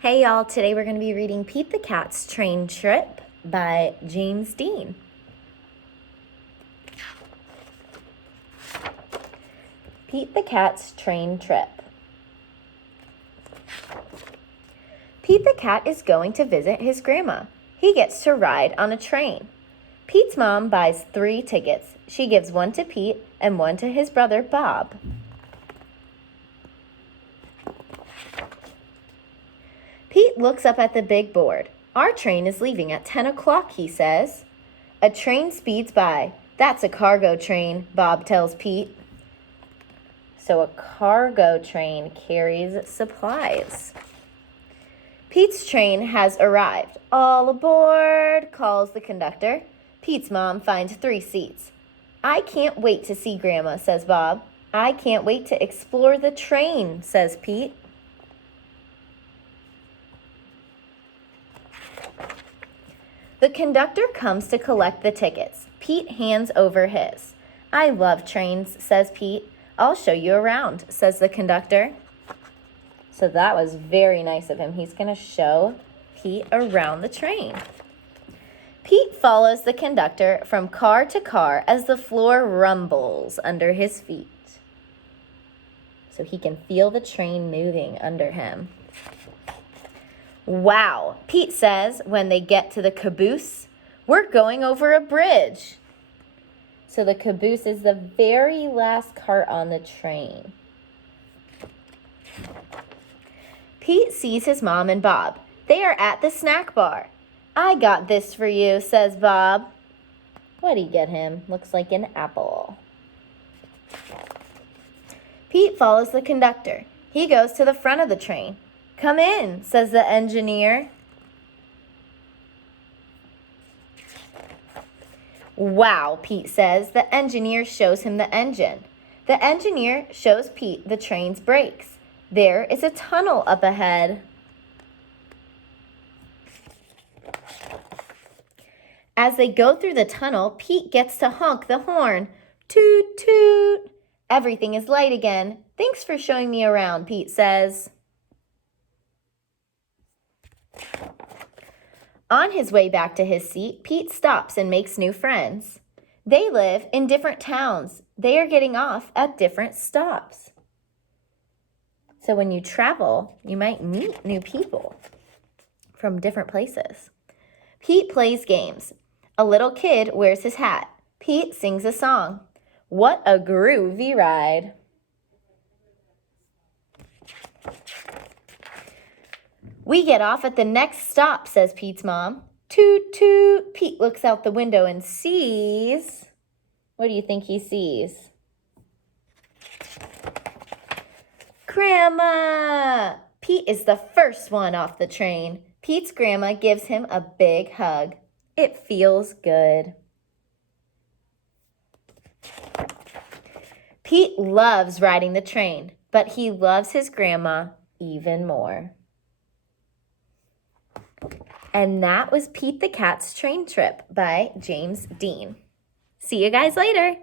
Hey y'all, today we're going to be reading Pete the Cat's Train Trip by James Dean. Pete the Cat's Train Trip. Pete the Cat is going to visit his grandma. He gets to ride on a train. Pete's mom buys 3 tickets. She gives one to Pete and one to his brother Bob. Pete looks up at the big board. Our train is leaving at 10 o'clock, he says. A train speeds by. That's a cargo train, Bob tells Pete. So a cargo train carries supplies. Pete's train has arrived. All aboard, calls the conductor. Pete's mom finds 3 seats. I can't wait to see Grandma, says Bob. I can't wait to explore the train, says Pete. The conductor comes to collect the tickets. Pete hands over his. I love trains, says Pete. I'll show you around, says the conductor. So that was very nice of him. He's going to show Pete around the train. Pete follows the conductor from car to car as the floor rumbles under his feet. So he can feel the train moving under him. Wow, Pete says when they get to the caboose, we're going over a bridge. So the caboose is the very last cart on the train. Pete sees his mom and Bob. They are at the snack bar. I got this for you, says Bob. What'd he get him? Looks like an apple. Pete follows the conductor. He goes to the front of the train. Come in, says the engineer. Wow, Pete says. The engineer shows him the engine. The engineer shows Pete the train's brakes. There is a tunnel up ahead. As they go through the tunnel, Pete gets to honk the horn. Toot, toot. Everything is light again. Thanks for showing me around, Pete says. On his way back to his seat, Pete stops and makes new friends. They live in different towns. They are getting off at different stops. So when you travel, you might meet new people from different places. Pete plays games. A little kid wears his hat. Pete sings a song. What a groovy ride. We get off at the next stop, says Pete's mom. Toot, toot. Pete looks out the window and sees... What do you think he sees? Grandma! Pete is the first one off the train. Pete's grandma gives him a big hug. It feels good. Pete loves riding the train, but he loves his grandma even more. And that was Pete the Cat's Train Trip by James Dean. See you guys later.